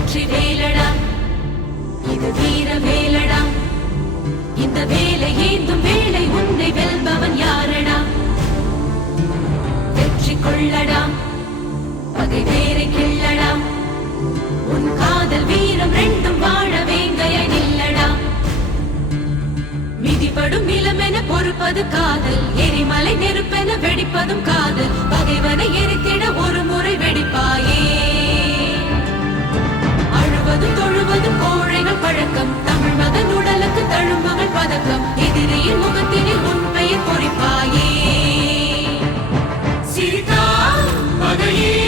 வெற்றி வேலடா இது வீர வேலடா இந்த வேலை ஏந்தும் வேலை உன்னை வெல்பவன் யாரடா வெற்றி கொள்ளடா பகை வேரை கிள்ளடா உன் காதல் வீரம் ரெண்டும் வாழ வேங்கைய நில்லடா மிதிப்படும் இளமென பொறுப்பது காதல். எரிமலை நெருப்பென வெடிப்பதும் காதல். பகைவனை உண்பதும் தொழுவதும் கோழைகள் பழக்கம். தமிழ் மகன் உடலுக்கு தழும்புகள் பதக்கம். எதிரியின் முகத்தினில் உண்மையை பொறிப்பாயே. சீதா மகையே